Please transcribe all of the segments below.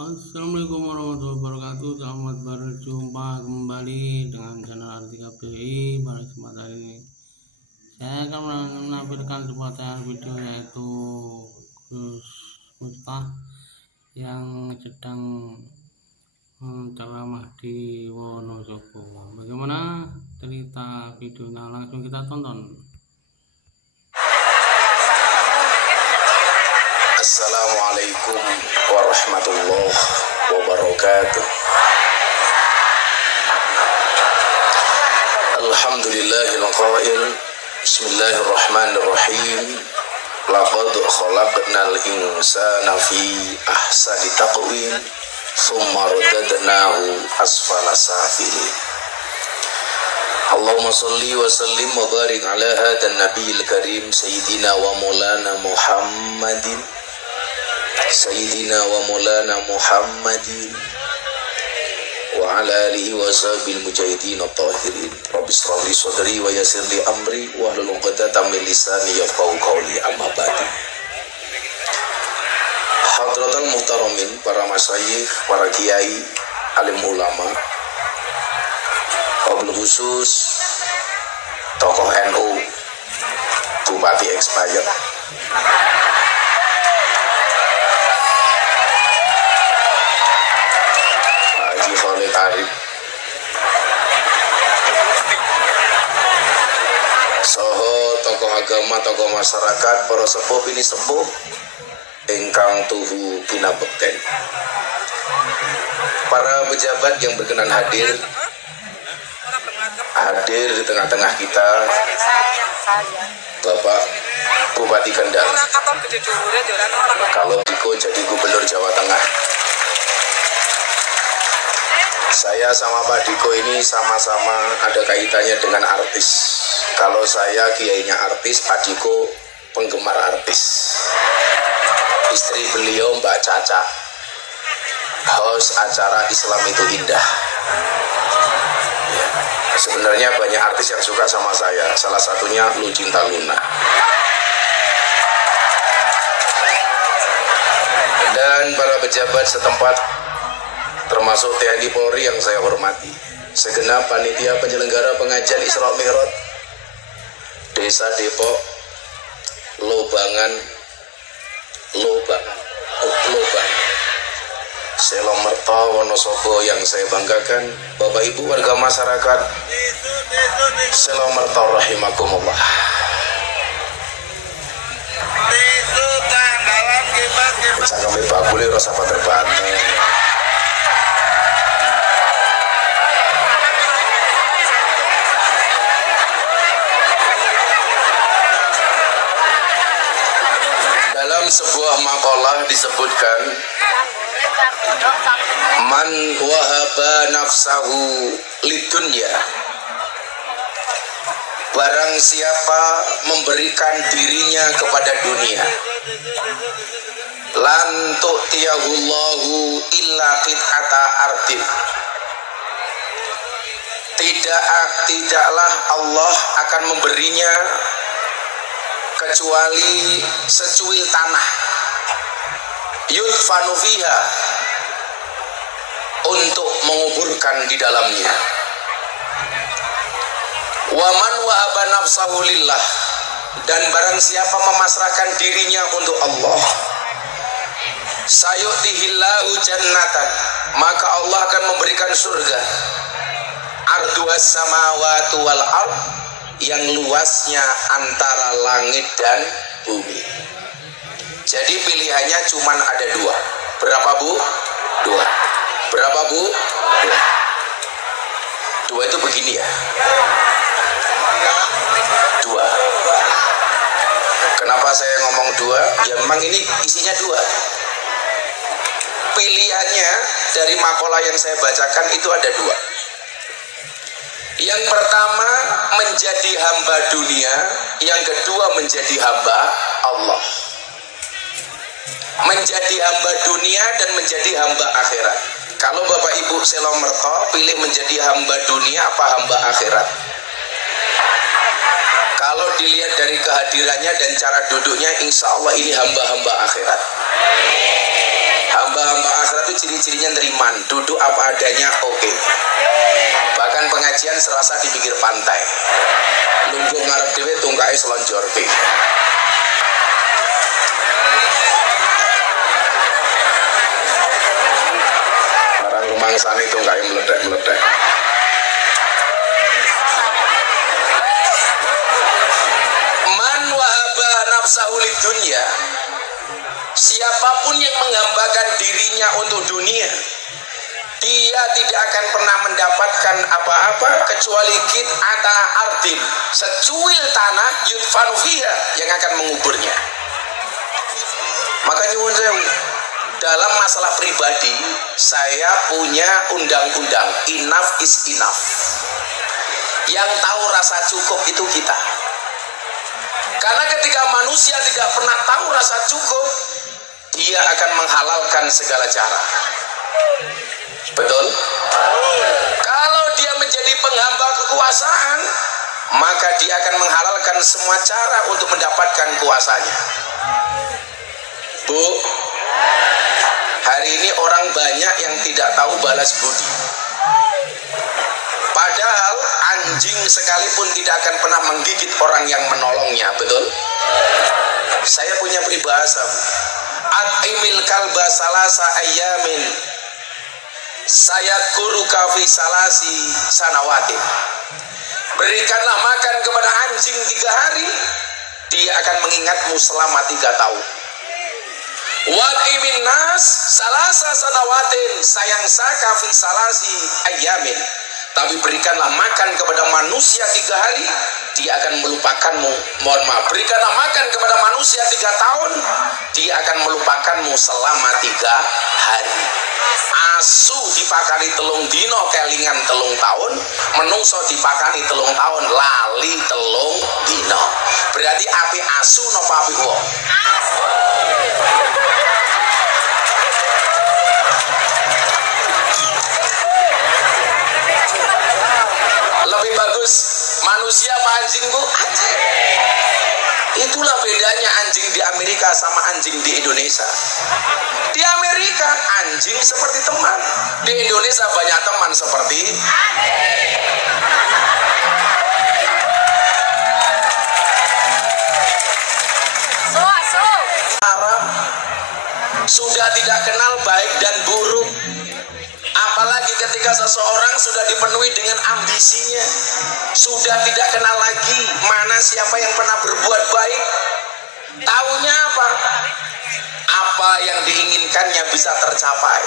Assalamualaikum warahmatullahi wabarakatuh. Selamat berjumpa kembali dengan channel Artika PI. Pada kesempatan ini saya akan menampilkan sebuah tayangan video yaitu Gus Miftah yang sedang ceramah di Wonosobo. Bagaimana cerita videonya? Langsung kita tonton. Assalamualaikum warahmatullahi wabarakatuh. Alhamdulillahil qail. Bismillahirrahmanirrahim. Laqad khalaqnal insana fi ahsani taqwim thumma radadnahu asfala safilin. Allahumma salli wa sallim wa barik ala hadan nabiyil karim sayyidina wa maulana Muhammadin Sayyidina wa maulana Muhammadin wa ala alihi wa sahbihi mujahidin at-tahirin. Rabbi shrah li sadri wa yassir li amri wa hlul 'uqdatam min lisani yafqahu qawli. Amma ba'du. Hadratul muhtaramin, para masyayikh, para kiai, alim ulama, wabil khusus tokoh NU, Bupati expired, Arif, soho tokoh agama, tokoh masyarakat, para sepuh ini sepuh ingkang tuhu pinabekten, para pejabat yang berkenan hadir di tengah-tengah kita, Bapak Bupati Kendal, kalau Diko jadi Gubernur Jawa Tengah. Saya sama Pak Diko ini sama-sama ada kaitannya dengan artis. Kalau saya kiainya artis, Pak Diko penggemar artis. Istri beliau Mbak Caca, host acara Islam Itu Indah. Sebenarnya banyak artis yang suka sama saya, salah satunya Lucinta Luna. Dan para pejabat setempat, termasuk TNI Polri yang saya hormati, segenap panitia penyelenggara pengajian Isra Mi'raj Desa Depok, Lobang, Selomerto, Wonosobo yang saya banggakan, Bapak Ibu warga masyarakat Selomerto rahimakumullah. Bisa kami bakuli rasa terbantu. Dalam sebuah makalah disebutkan, man wahaba nafsahu lidunya, barang siapa memberikan dirinya kepada dunia, lan tu'tiyahullahu illa qit'ata ardin, tidaklah Allah akan memberinya kecuali secuil tanah, yudfanu fiha, untuk menguburkan di dalamnya. Waman wahaba nafsahu lillah, dan barang siapa memasrahkan dirinya untuk Allah, sayu'tihillahu jannatan, maka Allah akan memberikan surga, arduas samawati wal ard, yang luasnya antara langit dan bumi. Jadi pilihannya cuma ada dua. Berapa Bu? Dua. Berapa Bu? Dua. Dua itu begini ya. Dua. Kenapa saya ngomong dua? Ya memang ini isinya dua. Pilihannya dari makalah yang saya bacakan itu ada dua. Yang pertama menjadi hamba dunia, yang kedua menjadi hamba Allah. Menjadi hamba dunia dan menjadi hamba akhirat. Kalau Bapak Ibu Selomerto pilih menjadi hamba dunia apa hamba akhirat? Kalau dilihat dari kehadirannya dan cara duduknya, insya Allah ini hamba-hamba akhirat. Hamba-hamba akhirat itu ciri-cirinya neriman, duduk apa adanya, oke. Bahkan pengajian serasa di pinggir pantai. Lungguh ngarep dhewe tungkae selonjorke. Barang rumangsane tungkae meledak-meledak. Man wahaba nafsahu lidunya, siapapun yang menghambakan dirinya untuk dunia, dia tidak akan pernah mendapatkan apa-apa kecuali qit'ata ardin, secuil tanah yudfanu fiha, yang akan menguburnya. Maka nyuwun sewu, dalam masalah pribadi saya punya undang-undang enough is enough. Yang tahu rasa cukup itu kita. Karena ketika manusia tidak pernah tahu rasa cukup, dia akan menghalalkan segala cara. Betul? Kalau dia menjadi penghamba kekuasaan, maka dia akan menghalalkan semua cara untuk mendapatkan kuasanya. Bu, hari ini orang banyak yang tidak tahu balas budi. Padahal anjing sekalipun tidak akan pernah menggigit orang yang menolongnya, betul? Saya punya peribahasa, at'imil kalba salasa ayyamin sayadkuruka fi salasi sanawatin. Berikanlah makan kepada anjing 3 hari, dia akan mengingatmu selama 3 tahun. Wat'imin nas salasa sanawatin sayang saka fi salasi ayyamin. Tapi berikanlah makan kepada manusia 3 hari, dia akan melupakanmu. Mohon maaf, berikanlah makan kepada manusia 3 tahun, dia akan melupakanmu selama 3 hari. Asu dipakani 3 dino kelingan 3 tahun, menungso dipakani 3 tahun lali 3 dino. Berarti api asu napa api wong? Lebih bagus manusia apa anjing, Bu? Anjing. Itulah bedanya anjing di Amerika sama anjing di Indonesia. Di Amerika anjing seperti teman, di Indonesia banyak teman seperti Arab. Sudah tidak kenal baik dan buruk. Apalagi ketika seseorang sudah dipenuhi dengan ambisinya, sudah tidak kenal lagi mana siapa yang pernah berbuat baik. Taunya apa? Apa yang diinginkannya bisa tercapai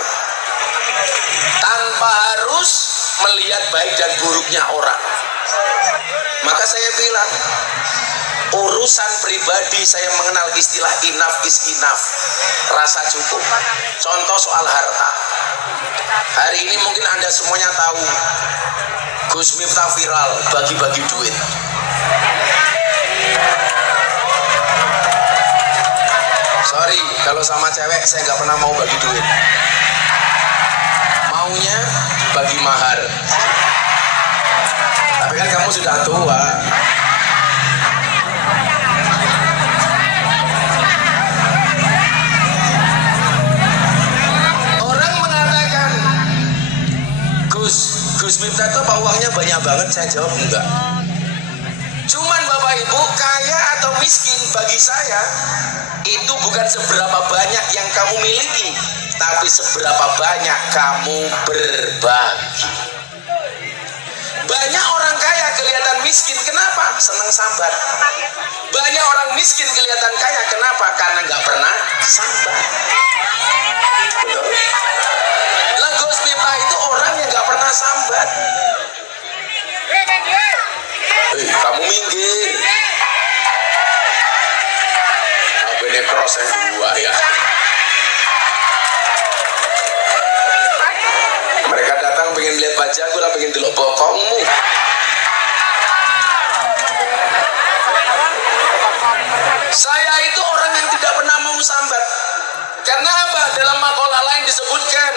tanpa harus melihat baik dan buruknya orang. Maka saya bilang, urusan pribadi saya mengenal istilah enough is enough, rasa cukup. Contoh soal harta. Hari ini mungkin Anda semuanya tahu Gus Miftah viral bagi-bagi duit. Sorry kalau sama cewek saya nggak pernah mau bagi duit. Maunya bagi mahar. Tapi kan kamu sudah tua. Gus Miftah itu apa uangnya banyak banget? Saya jawab enggak. Cuman Bapak Ibu, kaya atau miskin bagi saya itu bukan seberapa banyak yang kamu miliki, tapi seberapa banyak kamu berbagi. Banyak orang kaya kelihatan miskin, kenapa? Senang sambat. Banyak orang miskin kelihatan kaya, kenapa? Karena nggak pernah sambat. Betul? Gus Miftah itu orang yang nggak pernah sambat. Kamu minggir. Apa ini cross yang 2 ya? Mereka datang pengen lihat wajahku lah, pengen delok bokongmu. Saya itu orang yang tidak pernah mau sambat. Karena apa? Dalam makalah lain disebutkan,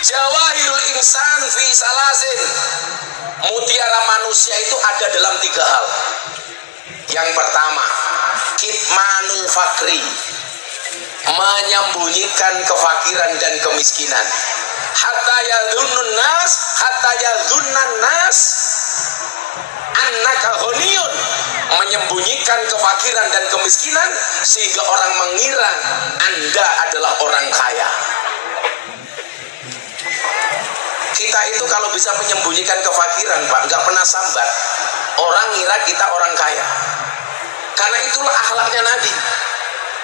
Jawahirul insan fi salasin, mutiara manusia itu ada dalam 3 hal. Yang pertama, kitmanul fakri, menyembunyikan kefakiran dan kemiskinan. Hatta yadhunnan nas annaka ghaniyun, menyembunyikan kefakiran dan kemiskinan sehingga orang mengira Anda adalah orang kaya. Kita itu kalau bisa menyembunyikan kefakiran, Pak, nggak pernah sambat. Orang ngira kita orang kaya. Karena itulah akhlaknya Nabi.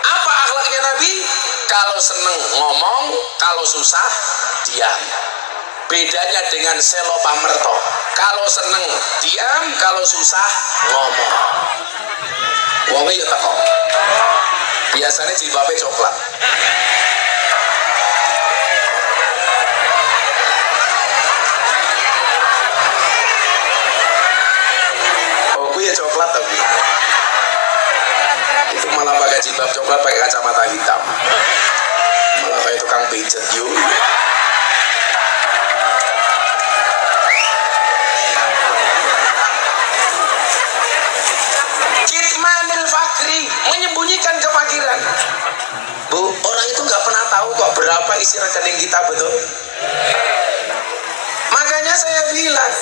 Apa akhlaknya Nabi? Kalau seneng ngomong, kalau susah diam. Bedanya dengan Selo Pamerto. Kalau seneng diam, kalau susah ngomong. Wongnya ya teko. Biasanya jilbabnya coklat. Oh, gue ya coklat tapi. Itu malah pakai jilbab coklat, pakai kacamata hitam. Malah kayak tukang pijet yuk. Menyembunyikan kefakiran. Bu, orang itu nggak pernah tahu kok berapa isi rekening kita, betul? Makanya saya bilang,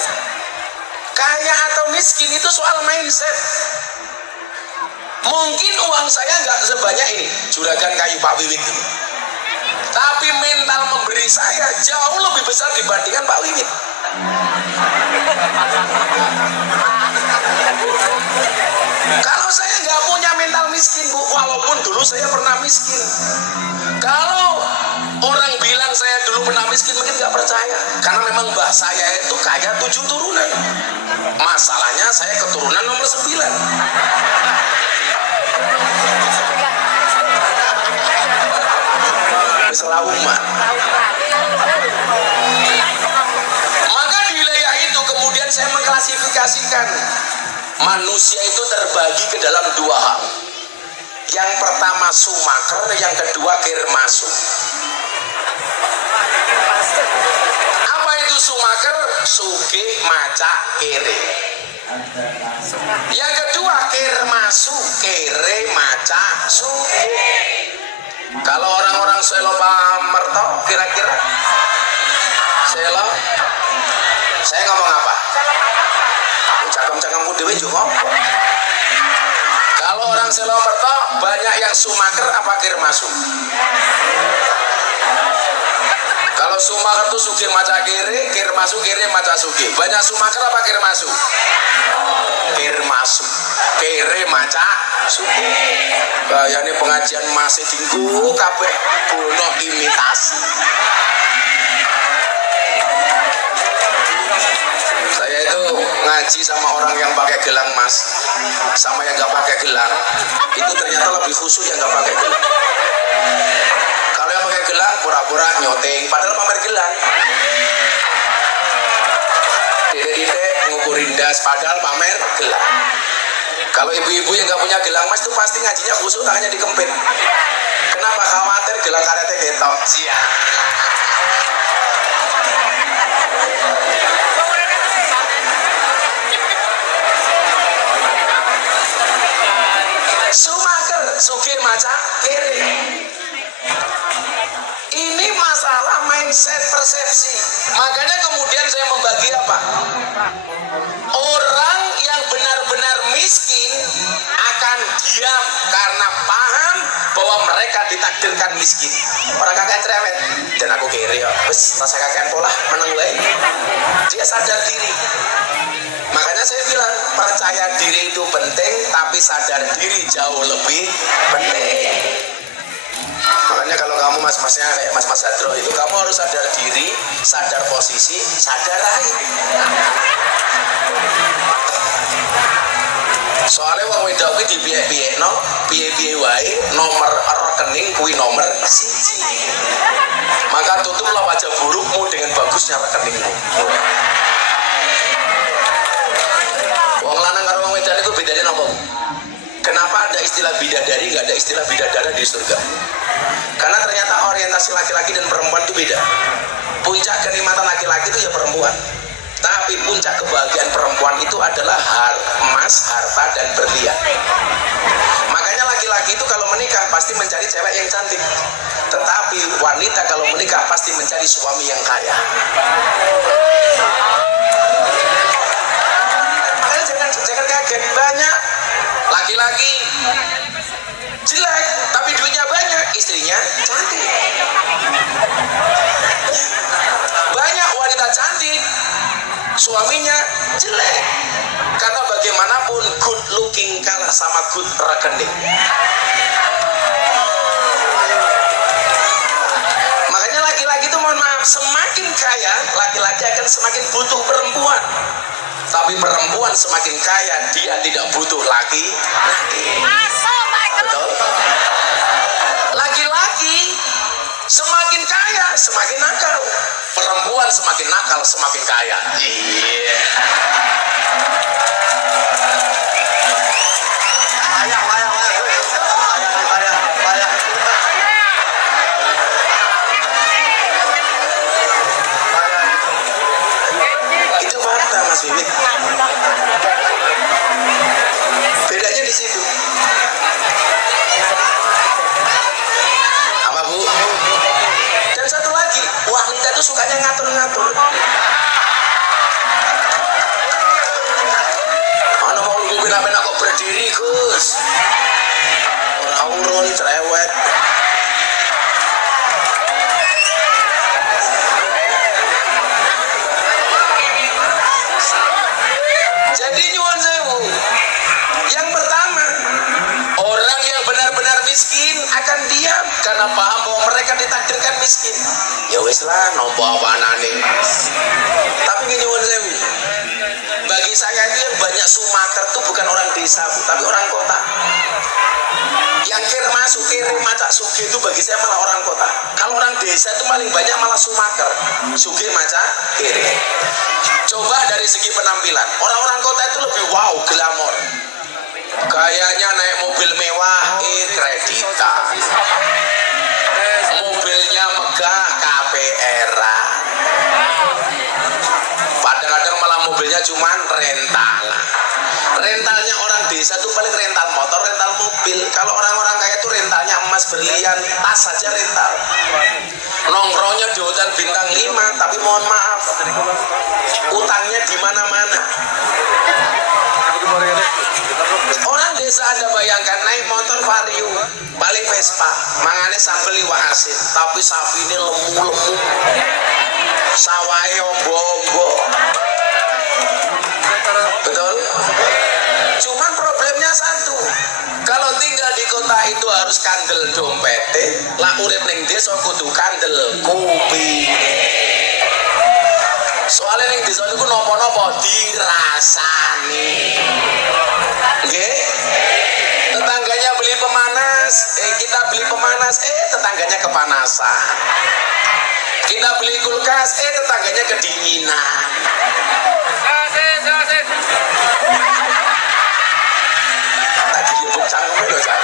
kaya atau miskin itu soal mindset. Mungkin uang saya nggak sebanyak ini, juragan kayu Pak Wiwit ini. Tapi mental memberi saya jauh lebih besar dibandingkan Pak Wiwit. Kalau saya nggak punya mental miskin, Bu, walaupun dulu saya pernah miskin. Kalau orang bilang saya dulu pernah miskin, mungkin nggak percaya. Karena memang mbah saya itu kaya 7 turunan. Masalahnya saya keturunan nomor 9. Selauman. Maka di wilayah itu kemudian saya mengklasifikasikan manusia itu terbagi ke dalam 2 hal. Yang pertama sumaker, yang kedua kirmasu. Apa itu sumaker? Sugih, maca, kere. Yang kedua kirmasu, kere, maca, sugih. Kalau orang-orang Selo Pamerto, kira-kira Selo, saya ngomong apa? Cakam-cakamku dewe juga. Kalau orang Selo Pamerto banyak yang sumaker apa kirmasu? Kalau sumaker itu sugih maca kere, kirmasu kere maca sugih. Banyak sumaker apa kirmasu? Kirmasu, kere maca sugih. Kayaknya pengajian masih tinggu kabeh bono imitasi. Saya itu ngaji sama orang yang pakai gelang mas, sama yang nggak pakai gelang. Itu ternyata lebih khusyuk yang nggak pakai gelang. Kalau yang pakai gelang pura-pura nyoteng, padahal pamer gelang. Dede-dede ngukurin das, padahal pamer gelang. Kalau ibu-ibu yang nggak punya gelang mas itu pasti ngajinya khusyuk, tangannya dikempit. Kenapa? Khawatir gelang karetnya ketok. Siap. Sumaker, sugih maca kere. Ini masalah mindset, persepsi. Makanya kemudian saya membagi apa? Orang yang benar-benar miskin akan diam karena paham bahwa mereka ditakdirkan miskin. Orang kakek cerewet dan aku kere ya, wes tas kakek pola meneng wae. Dia sadar diri. Makanya saya bilang percaya diri itu penting, tapi sadar diri jauh lebih penting. Makanya kalau kamu mas-masnya kayak mas-mas Hadro itu, kamu harus sadar diri, sadar posisi, sadar aja. Soalnya wong wedok kuwi dipiye-piyekno, piye-piye wae, nomor rekening kuwi nomor 1. Maka tutuplah wajah burukmu dengan bagusnya rekeningmu. Wong lanang karo wong wedok iku bedane napa? Kenapa ada istilah bidadari, nggak ada istilah bidadara di surga? Karena ternyata orientasi laki-laki dan perempuan itu beda. Puncak kenikmatan laki-laki itu ya perempuan. Tapi puncak kebahagiaan perempuan itu adalah emas, harta, dan berlian. Makanya laki-laki itu kalau menikah pasti mencari cewek yang cantik. wanita kalau menikah pasti mencari suami yang kaya. Makanya jangan kaget, banyak laki-laki jelek tapi duitnya banyak, istrinya cantik. Banyak wanita cantik, suaminya jelek. Karena bagaimanapun good looking kalah sama good rekening. Makanya laki-laki itu mohon maaf, semakin kaya laki-laki akan semakin butuh perempuan. Tapi perempuan semakin kaya dia tidak butuh laki. Betul? Laki-laki semakin kaya semakin nakal. Perempuan semakin nakal semakin kaya. Iya. Itu fakta Mas Bibit. Bedanya di situ. Apa Bu? Dan satu lagi, wanita itu sukanya ngatur-ngatur. Mana mau lu bina-bina kok berdiri Gus? Orang urun cerewet. Jadi nyuwun sewu. Yang pertama, orang yang benar-benar miskin akan diam karena paham bahwa mereka ditakdirkan miskin. Ya wis lah, nompo apanane. Tapi nyuwun sewu. Bagi saya itu yang banyak sumaker itu bukan orang desa, tapi orang kota. Yang kir masuk kiri macak sugi itu bagi saya malah orang kota. Kalau orang desa itu paling banyak malah sumaker, sugi macak kiri. Coba dari segi penampilan, orang-orang kota itu lebih wow, glamor. Gayanya naik mobil mewah, kreditan. Mobilnya megah, KPR. Kadang-kadang malah mobilnya cuman rentalan. Rentalnya orang desa tuh paling rental motor, rental mobil. Kalau orang-orang kaya itu rentalnya emas, berlian, tas saja rental. Nongkrongnya di hotel bintang 5, tapi mohon maaf, utangnya di mana-mana. Orang desa Anda bayangkan naik motor Vario, paling Vespa, mangane sambel iwak asin, tapi sapi ini lemu-lemu, sawai ombo-ombo. Betul? Cuman problemnya satu, kalau tinggal di kota itu harus kandel dompete, lah urip ning desa kudu kandel kuping. Soalnya ning desa niku napa-napa dirasani. Nggih? Tetangganya beli pemanas, kita beli pemanas, tetangganya kepanasan. Kita beli kulkas, tetangganya kedinginan. Tadi libuk cangkeme lho, Cak.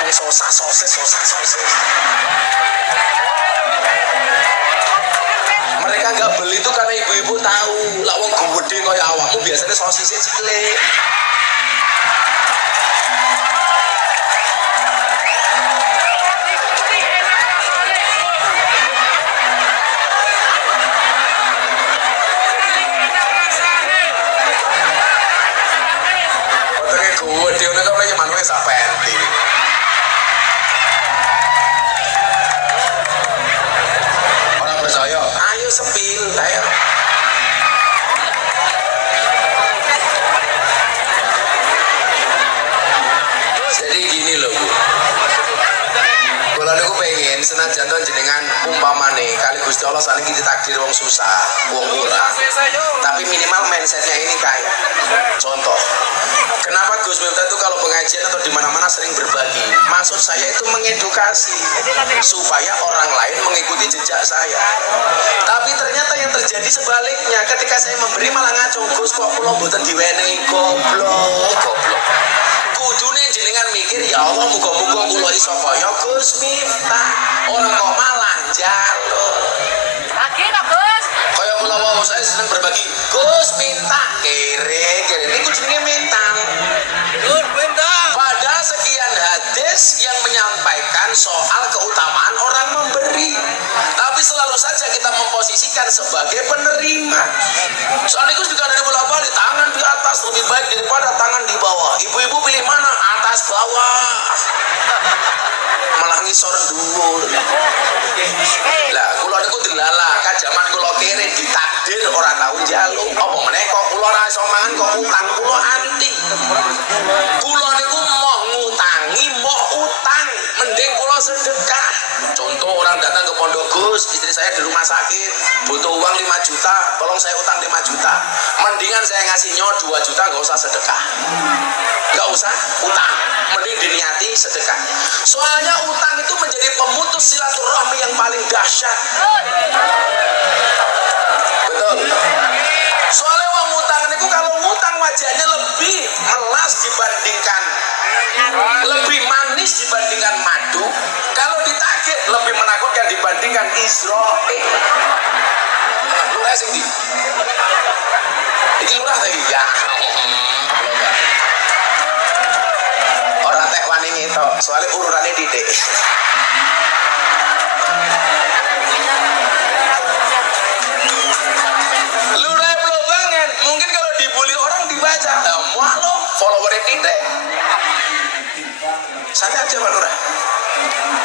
Ngomong sosis. Mereka nggak beli itu karena ibu-ibu tahu, lah wong gede kaya awakmu biasanya sosisnya cilik. Gede udah kan lagi manusia sapenti. Orang percaya, ayo sepil, ayo. Jadi gini loh Bu, kalau aku pengen senajan tuh jenengan umpamane kali Gusti Allah saling kita takdir wong susah, wong kurang, tapi minimal mindsetnya ini kaya. Contoh, kenapa Gus Miftah itu kalau pengajian atau di mana-mana sering berbagi? Maksud saya itu mengedukasi supaya orang lain mengikuti jejak saya. Tapi ternyata yang terjadi sebaliknya, ketika saya memberi malah ngaco, Gus kok kula mboten diwenehi, goblok. Kudune jenengan mikir, ya Allah muga-muga kula iso kaya Gus Miftah. Orang kok malah njaluk. Lagi Pak Gus. Kaya kula wau saya seneng berbagi. Gus minta kere niku jenenge mintang. Pada sekian hadis yang menyampaikan soal keutamaan orang diposisikan sebagai penerima. Soalnya itu juga dari bola-balik, tangan di atas lebih baik daripada tangan di bawah. Ibu-ibu pilih mana? Atas bawah. Malah ngisor dhuwur. Lah kula niku delala, kan jaman kula kere ditakdir ora tau njaluk. Apa meneh kok kula ora iso mangan kok utang, kula anti. Kula niku mau ngutangi, mau utang, mending kula sedekah. Contoh orang datang ke Pondok Gus, istri saya di rumah sakit, butuh uang 5 juta, tolong saya utang 5 juta. Mendingan saya ngasihnya 2 juta, nggak usah sedekah. Nggak usah utang, mending diniati sedekah. Soalnya utang itu menjadi pemutus silaturahmi yang paling dahsyat. Betul. Soalnya uang utang itu kalau ngutang wajahnya lebih melas dibandingkan, lebih manis dibandingkan madu. Kalau ditagih lebih menakutkan dibandingkan Israel. Lurah sing ndi? Iki lurah tadi ya. Ora tek wani ngetok, soalnya urunane titik. Lurah blobangan, mungkin kalau dibully orang dibaca, muak lo, followernya titik. Santai aja Pak Lurah.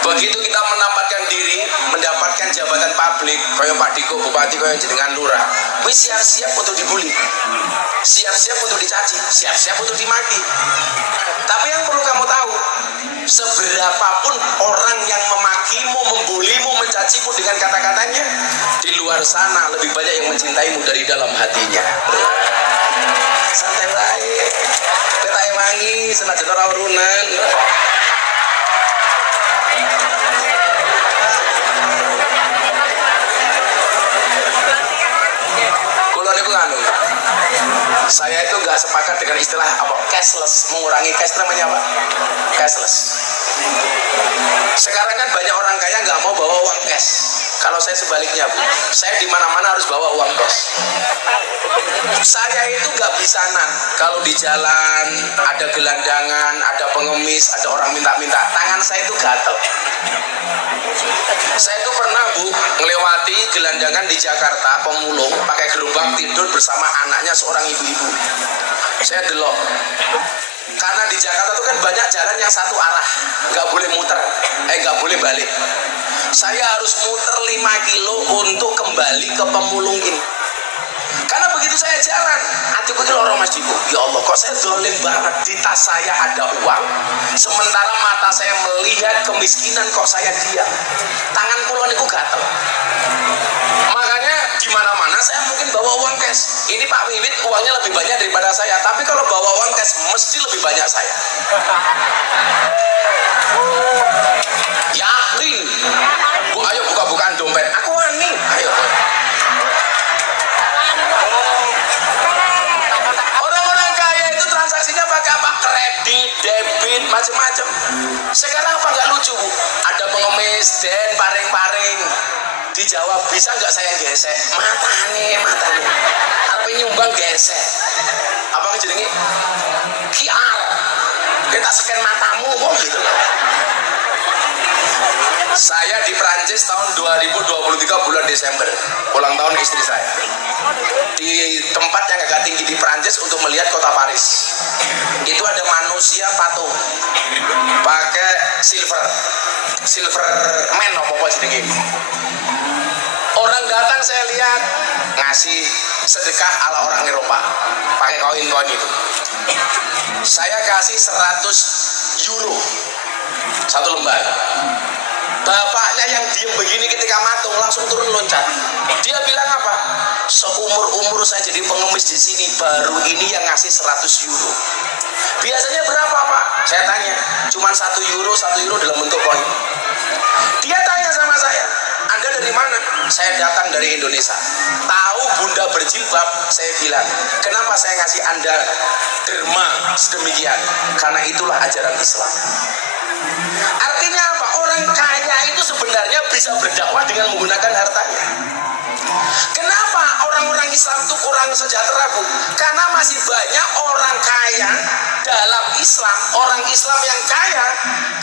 Begitu kita menempatkan diri, mendapatkan jabatan publik, kayak Pak Diko, Bupati, kayak jenengan Lurah, wis siap-siap untuk dibully, siap-siap untuk dicaci, siap-siap untuk dimaki. Tapi yang perlu kamu tahu, seberapapun orang yang memakimu, membulimu, mencacimu dengan kata-katanya, di luar sana lebih banyak yang mencintaimu dari dalam hatinya. Santai baik, kita wangi, senajan ora urunan. Saya itu nggak sepakat dengan istilah apa cashless, mengurangi cash, namanya apa? Cashless. Sekarang kan banyak orang kaya nggak mau bawa uang cash. Kalau saya sebaliknya, Bu, saya di mana-mana harus bawa uang cash. Saya itu nggak bisanan. Kalau di jalan ada gelandangan, ada pengemis, ada orang minta-minta, tangan saya itu gatel. Saya itu pernah, Bu, melewati gelandangan di Jakarta, pemulung, pakai gerobak tidur bersama anaknya seorang ibu-ibu. Saya delok. Karena di Jakarta itu kan banyak jalan yang satu arah, nggak boleh muter, nggak boleh balik. Saya harus muter 5 kilo untuk kembali ke pemulung ini. Karena begitu saya jalan, hatiku itu orang Mas Diko, ya Allah, kok saya zalim banget. Di tas saya ada uang, sementara mata saya melihat kemiskinan, kok saya diam. Tangan kulon itu gatel. Makanya di mana-mana saya mungkin bawa uang cash. Ini Pak Wiwit uangnya lebih banyak daripada saya, tapi kalau bawa uang cash mesti lebih banyak saya. Yakin? Bu, ayo buka-bukaan dompet. Aku wani. Ayo. Orang-orang kaya itu transaksinya pakai apa? Kredit, debit, macam-macam. Sekarang apa nggak lucu, Bu? Ada pengemis, den, paring-paring. Dijawab, bisa nggak saya gesek? Matanya. Apa nyumbang gesek? Apa ngejenengi? QR. Kita scan matamu kok gitu. Saya di Prancis tahun 2023 bulan Desember, ulang tahun istri saya. Di tempat yang agak tinggi di Prancis untuk melihat kota Paris. Itu ada manusia patung, pakai silver man apa jenenge. Orang datang saya lihat ngasih sedekah ala orang Eropa, pakai koin-koin itu. Saya kasih 100 euro satu lembar. Bapaknya yang diem begini ketika matung langsung turun loncat. Dia bilang apa? Seumur-umur saya jadi pengemis di sini, baru ini yang ngasih 100 euro. Biasanya berapa, Pak? Saya tanya. Cuman 1 euro dalam bentuk koin. Dia tanya sama saya, Anda dari mana? Saya datang dari Indonesia. Tahu Bunda berjilbab? Saya bilang, kenapa saya ngasih Anda derma sedemikian? Karena itulah ajaran Islam. Artinya apa? Orang kaya itu sebenarnya bisa berdakwah dengan menggunakan hartanya. Kenapa orang-orang Islam itu kurang sejahtera, Bu? Karena masih banyak orang kaya dalam Islam, orang Islam yang kaya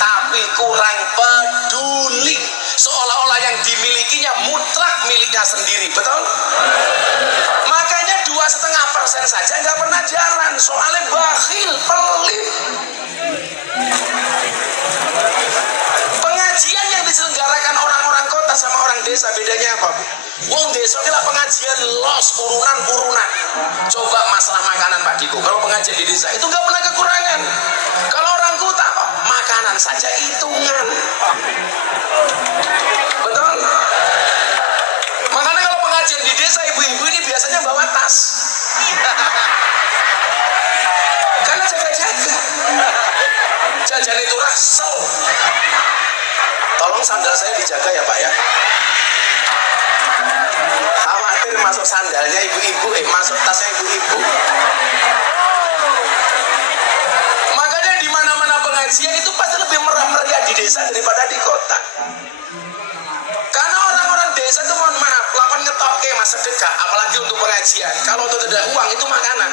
tapi kurang peduli, seolah-olah yang dimilikinya mutlak miliknya sendiri. pengajian saja nggak pernah jalan, soalnya bakhil, pelit. Pengajian yang diselenggarakan orang-orang kota sama orang desa bedanya apa, Bu? Wong desa ini lah pengajian los urunan. Coba masalah makanan Pak Diko, kalau pengajian di desa itu nggak pernah kekurangan. Kalau orang kota makanan saja hitungan. Betul? Makanya kalau pengajian di desa ibu-ibu ini biasanya bawa tas. Karena jaga-jaga. Jajan itu rasel. Tolong sandal saya dijaga ya Pak ya. Khawatir masuk sandalnya ibu-ibu, masuk tasnya ibu-ibu. Makanya di mana-mana pengajian itu pasti lebih meriah di desa daripada di kota. Karena orang-orang desa itu mohon maaf, lawan ngetoke mas sedekah, apalagi untuk pengajian. Kalau untuk tidak uang itu makanan.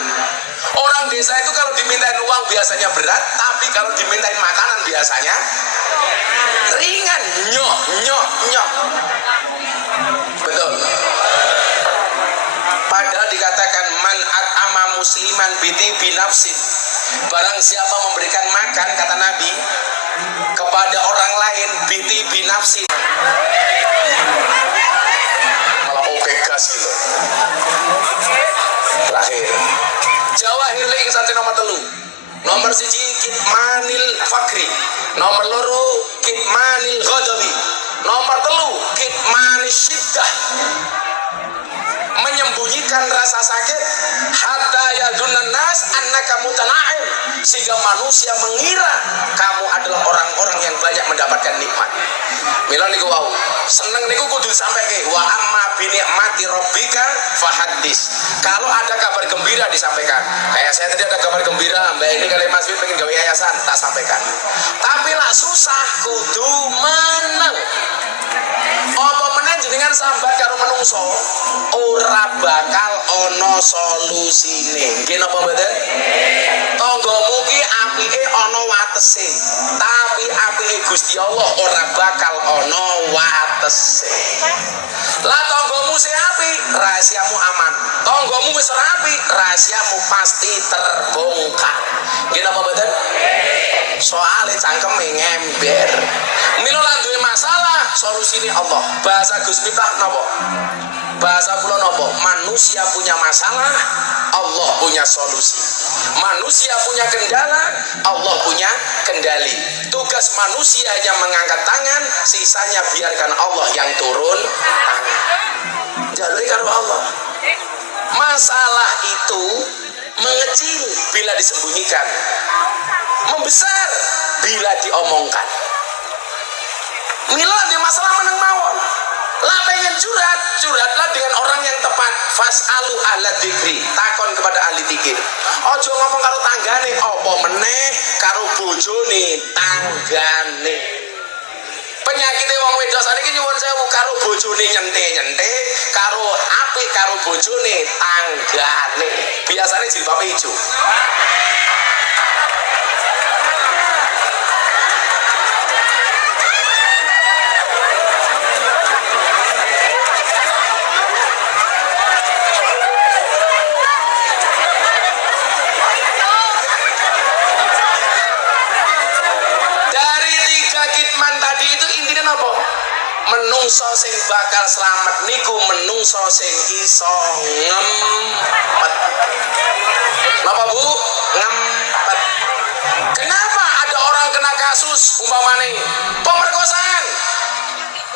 Orang desa itu kalau dimintain uang biasanya berat, tapi kalau dimintain makanan biasanya ringan, nyok. Betul. Padahal dikatakan man at'ama musliman biti binafsin. Barang siapa memberikan makan, kata Nabi, kepada orang lain biti binafsin. Malah oke gas gitu. Terakhir. Jawahir ing sate nomor 3. Nomor 1 kitmanil fakri. Nomor 2 kitmanil ghadabi. Nomor 3 kitmanis syiddah. Menyembunyikan rasa sakit hatta yadunan nas annaka mutana'im, sehingga manusia mengira kamu adalah orang-orang yang banyak mendapatkan nikmat. Mila niku wau, seneng niku kudu sampaikan wa amma bi ni'mati rabbika fahaddis. Kalau ada kabar gembira disampaikan. Kayak saya tadi ada kabar gembira, Mbak ini kali Mas Win pengen gawe yayasan, tak sampaikan. Tapi lah susah kudu meneng. Apa meneh jenengan sambat karo menungso ora bakal ana solusine. Nggih napa mboten? Tanggamu ki apike ana watese, tapi apike Gusti Allah ora bakal ana watese. Lah tanggamu sing apik, rahasiamu aman. Tanggamu wis ora apik, rahasiamu pasti terbongkar. Nggih napa mboten? Soale cangkeme ngember. Mila lan duwe masalah, solusine Allah. Bahasa Gus Miftah napa? Bahasa kula napa? Manusia punya masalah, Allah punya solusi. Manusia punya kendala, Allah punya kendali. Tugas manusia hanya mengangkat tangan, sisanya biarkan Allah yang turun tangan. Jalur karo Allah. Masalah itu mengecil bila disembunyikan, membesar bila diomongkan. Mila dia masalah meneng mawon. Lah pengen curhatlah dengan orang yang tepat. Fas'alu ahla dzikri, takon kepada ahli dzikir. Ojo ngomong karo tanggane, apa meneh karo bojone tanggane. Penyakite wong wedok saniki nyuwun sewu, karo bojone nyente-nyente, karo apik karo bojone tanggane. Biasane jilbabe ijo. Menungso sing bakal selamat niku menungso sing iso ngempet. Napa Bu? Ngempet. Kenapa ada orang kena kasus umpamane pemerkosaan?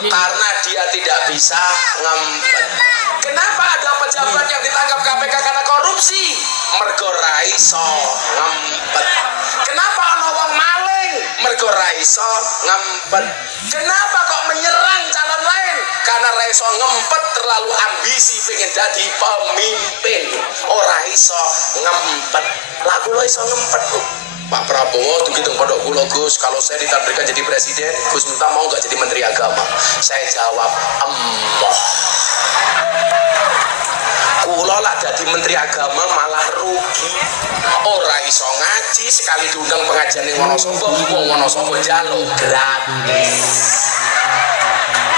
Karena dia tidak bisa ngempet. Kenapa ada pejabat yang ditangkap KPK karena korupsi? Mergo ra iso ngempet. Kenapa ana wong maling? Mergo ra iso ngempet. Kenapa kok menyerang calon lain? Karena ra iso ngempet, terlalu ambisi pengen jadi pemimpin. Ora iso ngempet. Lah kula iso ngempet, Bu. Pak Prabowo begitu pondok kula Gus, kalau saya ditakdirkan jadi presiden, Gus minta mau nggak jadi menteri agama? Saya jawab, emoh. Kula lah jadi menteri agama malah rugi. Ora iso ngaji, sekali diundang pengajian ning Wonosobo, wong Wonosobo njaluk gratis.